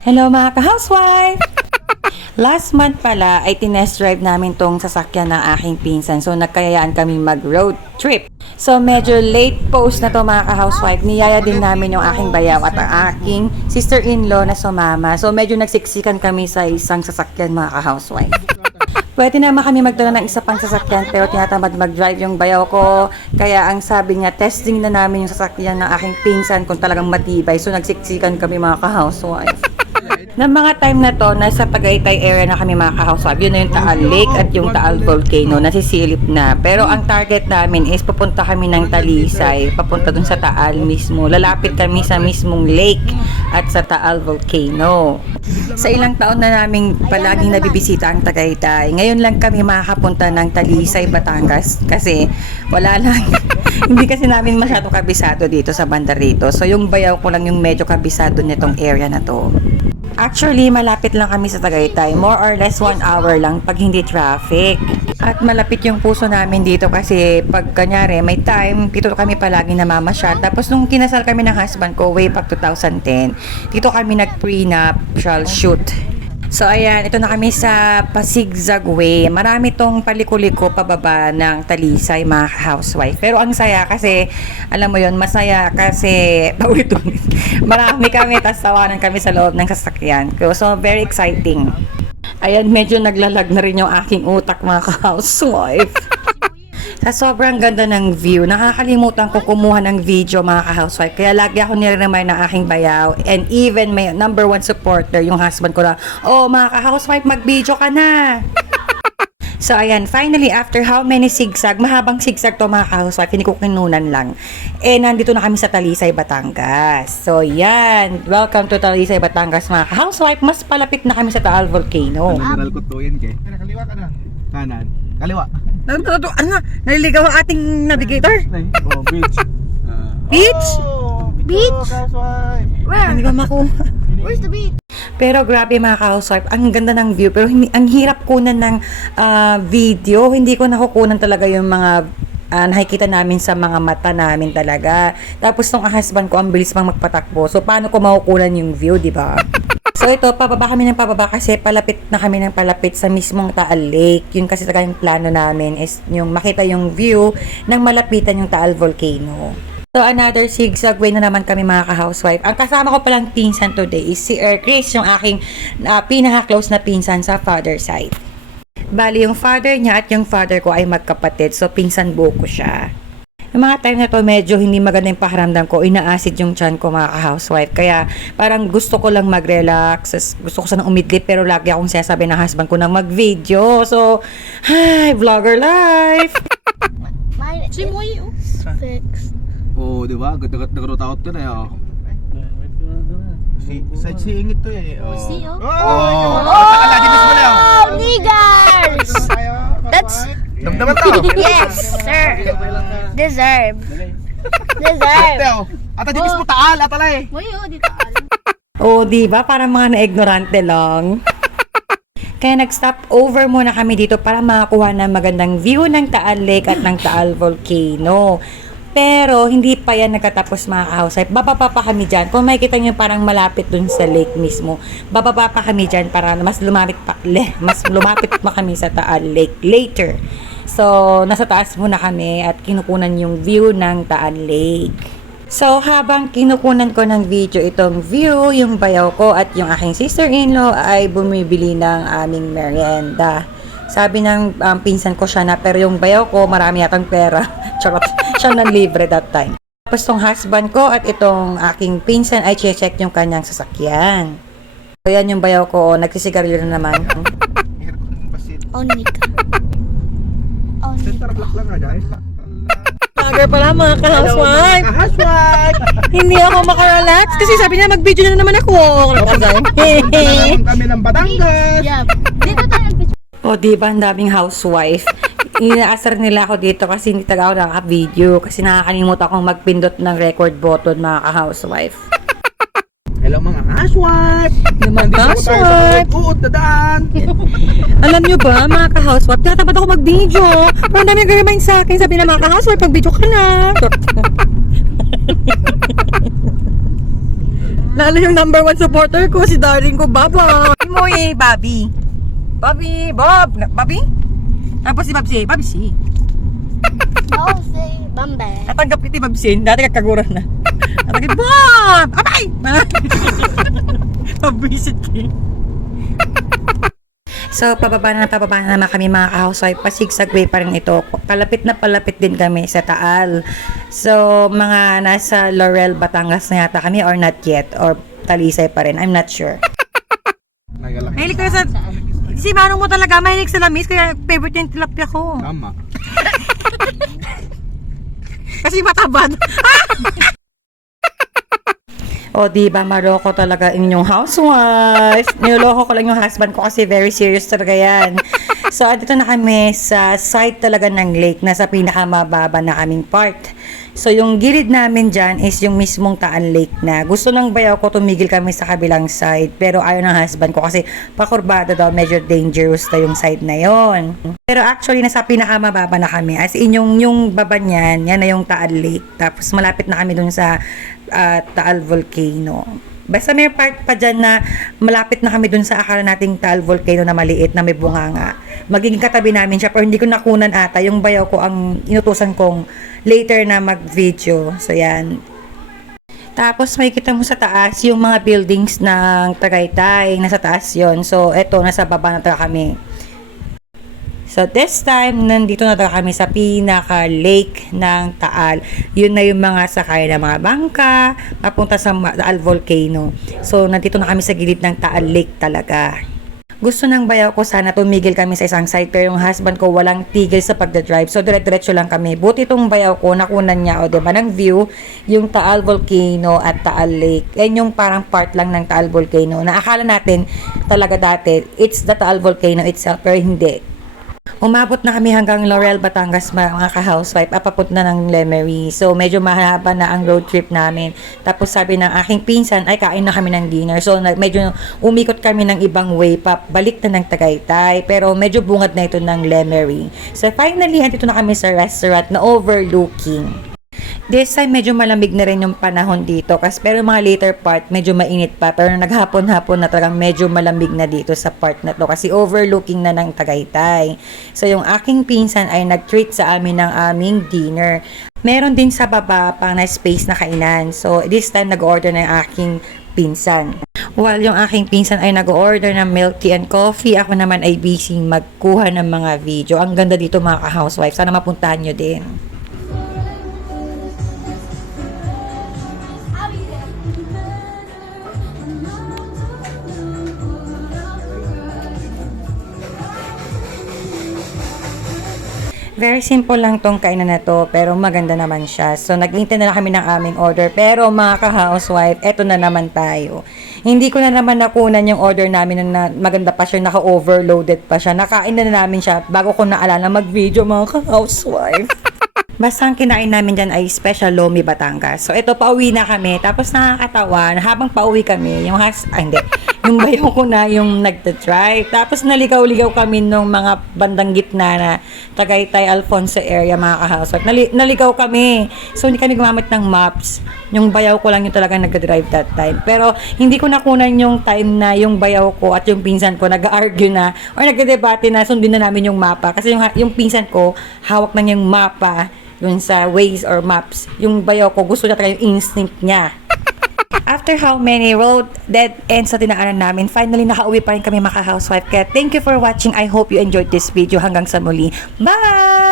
Hello mga ka-housewife! Last month pala ay tinest drive namin tong sasakyan ng aking pinsan. So nagkayaan kami mag-road trip. So medyo late post na to mga ka-housewife. Niyaya din namin yung aking bayaw at ang aking sister-in-law na sumama. So medyo nagsiksikan kami sa isang sasakyan mga ka-housewife. Pwede naman kami magdala ng isa pang sasakyan pero tinatamad mag-drive yung bayaw ko. Kaya ang sabi niya, testing na namin yung sasakyan ng aking pinsan kung talagang matibay. So nagsiksikan kami mga ka-housewife. Ng mga time na to, nasa Tagaytay area na kami mga ka-housewife. Yun na yung Taal Lake at yung Taal Volcano, nasisilip na. Pero ang target namin is pupunta kami ng Talisay, papunta dun sa Taal mismo. Lalapit kami sa mismong lake at sa Taal Volcano. Sa ilang taon na namin palaging nabibisita ang Tagaytay. Ngayon lang kami makakapunta ng Talisay, Batangas kasi wala lang. Hindi kasi namin masyado kabisado dito sa banda rito. So yung bayaw ko lang yung medyo kabisado nitong area na to. Actually, malapit lang kami sa Tagaytay. More or less 1 hour lang pag hindi traffic. At malapit yung puso namin dito kasi pag kanyari may time, dito kami palagi namamasyal. Tapos nung kinasal kami ng husband ko way back 2010, dito kami nag-prenuptial shoot. So ayan, ito na kami sa Pasigzag Way. Marami tong palikuliko pababa ng Talisay mga housewife. Pero ang saya kasi, alam mo yon, masaya kasi paulit-ulit. Marami kami, tas tawanan kami sa loob ng sasakyan. So very exciting. Ayan, medyo naglalag na rin yung aking utak mga housewife. Sa sobrang ganda ng view, nakakalimutan ko kumuha ng video mga ka-housewife. Kaya lagi ako nire-remind ng aking bayaw. And even may number 1 supporter, yung husband ko na, oh mga ka-housewife, mag-video ka na! So ayan, finally after how many sigsag, mahabang sigsag to mga ka-housewife, hindi ko kinunan lang. Eh nandito na kami sa Talisay, Batangas. So yan, welcome to Talisay, Batangas mga ka-housewife. Mas palapit na kami sa Taal Volcano. General ko to yan kay. Kaliwa ka na. Kanan. Kaliwa. Ano nga? Naliligaw ang ating navigator? Oh, beach. Beach? Beach? Where? Hindi ko makuha. Where's the beach? Pero grabe mga ka-housewife, ang ganda ng view. Pero ang hirap kunan ng video. Hindi ko nakukunan talaga yung mga nakikita namin sa mga mata namin talaga. Tapos nung husband ko, ang bilis pang magpatakbo. So paano ko makukunan yung view, di ba? So ito, pababa kami ng pababa kasi palapit na kami ng palapit sa mismong Taal Lake. Yun kasi talaga yung plano namin is yung makita yung view ng malapitan yung Taal Volcano. So another zigzag way na naman kami mga ka-housewife. Ang kasama ko palang pinsan today is si Chris, yung aking pinaka-close na pinsan sa father side. Bali, yung father niya at yung father ko ay magkapatid. So pinsan buko siya. Yung mga time na to, medyo hindi maganda yung pakiramdam ko. Ina-acid yung tiyan ko mga ka-housewife. Kaya parang gusto ko lang mag-relax. Gusto ko sanang umidlip pero lagi akong sinasabi ng husband ko na mag-video. So, hi, vlogger life! Mine is fixed. Oo, di ba? Nag-root out ka na eh. Sightseeing ito eh. See you? Oh! Niggers! That's... Damdaman to! Yes, sir. Deserve. Ata di mismo taal, atalay! Wayo, dito al. Oh, di ba? Parang mga na-ignorante lang. Kaya nag-stop over muna kami dito para makakuha ng magandang view ng Taal Lake at ng Taal Volcano. Pero hindi pa yan nagkatapos mga ka-housewife. Bababa pa kami dyan. Kung makikita nyo parang malapit dun sa lake mismo, bababa pa kami dyan para mas lumapit pa kami sa Taal Lake later. So, nasa taas muna kami at kinukunan yung view ng Taal Lake. So, habang kinukunan ko ng video itong view, yung bayaw ko at yung aking sister-in-law ay bumibili ng aming merienda. Sabi ng pinsan ko siya na, pero yung bayaw ko marami yatang pera. Charot, siya nang libre that time. Tapos tong husband ko at itong aking pinsan ay check yung kanyang sasakyan. So, yan yung bayaw ko, nagsisigarilyo na naman. Onika. Center block lang nga guys. Vlogger pala mga ka-housewife. Housewife! Hindi ako makarelax kasi sabi niya mag-video na naman ako. Kami ng Batangas! Yeah. Dito tayo ang picture. O diba ang daming housewife. Inaasar nila ako dito kasi hindi talaga ako nakaka-video kasi nakakalimutan akong magpindot ng record button mga ka-housewife. Hello mga housewife! Mga housewife! Uot na daan! Alam nyo ba mga ka-housewife, tinatamad ako mag-video. Parang dami nag-remind sa akin, sabi na mga ka-housewife, mag-video ka na. Lalo yung number 1 supporter ko, si darling ko, Baba. Mo Bobby. Bobby, Bob. Bobby? Tapos si Babsi. Babsi. No, say Bombay. Natanggap iti Babsin. Dati kakaguran na. Natanggap, Bob! Abay! Pabisit ki. So, pababa na naman kami mga ka-housewife. Pasigsag way pa rin ito. Palapit na palapit din kami sa Taal. So, mga nasa Laurel, Batangas na yata kami or not yet. Or Talisay pa rin. I'm not sure. Nagalaki. Mahilig ka sa... Si Manong mo talaga, mahilig sa lamis. Kaya favorite yung tilapia ko. Tama. Kasi matabad. O, diba, maroko talaga inyong housewife. Niloloko ko lang yung husband ko kasi very serious talaga yan. So, dito na kami sa side talaga ng lake, nasa pinakamababa na kaming part. So, yung gilid namin dyan is yung mismong Taal Lake na. Gusto ng bayaw ko tumigil kami sa kabilang side, pero ayaw ng husband ko kasi pakurbado daw, medyo dangerous na yung side na yon. Pero actually, nasa pinakamababa na kami. As in, yung baba niyan, yan na yung Taal Lake. Tapos, malapit na kami dun sa Taal Volcano. Basta may part pa dyan na malapit na kami dun sa akala nating Taal Volcano na maliit na may bunganga. Magiging katabi namin siya pero hindi ko nakunan ata. Yung bayaw ko ang inutusan kong later na mag-video. So, yan. Tapos, makikita mo sa taas yung mga buildings ng Tagaytay. Nasa taas yon. So, eto, nasa baba na talaga kami. So, this time, nandito na talaga kami sa pinaka-lake ng Taal. Yun na yung mga sakay na mga bangka, papunta sa Taal Volcano. So, nandito na kami sa gilid ng Taal Lake talaga. Gusto ng bayaw ko sana tumigil kami sa isang side, pero yung husband ko walang tigil sa pagdadrive. So, dire-diretso lang kami. Buti itong bayaw ko, nakunan niya, o diba, ng view, yung Taal Volcano at Taal Lake. Yan yung parang part lang ng Taal Volcano. Na akala natin talaga dati, it's the Taal Volcano itself, pero hindi. Umabot na kami hanggang Laurel, Batangas mga ka-housewife, papunta na ng Lemery. So, medyo mahaba na ang road trip namin. Tapos sabi ng aking pinsan, ay kain na kami ng dinner. So, medyo umikot kami ng ibang way pa, balik na ng Tagaytay. Pero medyo bungad na ito ng Lemery. So, finally, andito na kami sa restaurant na overlooking. This time, medyo malamig na rin yung panahon dito. Pero mga later part, medyo mainit pa. Pero naghapon-hapon na talagang medyo malamig na dito sa part na to. Kasi overlooking na ng Tagaytay. So, yung aking pinsan ay nag-treat sa amin ng aming dinner. Meron din sa baba pang na space na kainan. So, this time, nag-order na yung aking pinsan. While yung aking pinsan ay nag-order ng milk tea and coffee, ako naman ay busy magkuha ng mga video. Ang ganda dito mga ka-housewife. Sana mapuntahan nyo din. Very simple lang tong kainan na to, pero maganda naman siya. So, nag-intend na kami ng aming order. Pero mga ka-housewife, eto na naman tayo. Hindi ko na naman nakunan yung order namin na maganda pa siya, naka-overloaded pa siya. Nakain na namin siya bago ko naalala mag-video mga ka-housewife. Basta ang kinain namin dyan ay special Lomi Batangas. So, ito, pauwi na kami. Tapos nakakatawa, habang pauwi kami, yung yung bayaw ko na yung nagtatry. Tapos naligaw-ligaw kami nung mga bandang gitna na Tagaytay, Alfonso area, mga ka-housewife. Naligaw kami. So, hindi kami gumamit ng maps. Yung bayaw ko lang yung talagang nagdadrive that time. Pero, hindi ko nakunan yung time na yung bayaw ko at yung pinsan ko nag-argue na or nagdedebate na sundin na namin yung mapa. Kasi yung pinsan ko, hawak na yung mapa yun sa Waze or maps. Yung bayaw ko, gusto niya talaga yung instinct niya. After how many road dead ends sa dinaanan namin, finally nakauwi pa rin kami mga housewife. Kaya thank you for watching. I hope you enjoyed this video. Hanggang sa muli. Bye!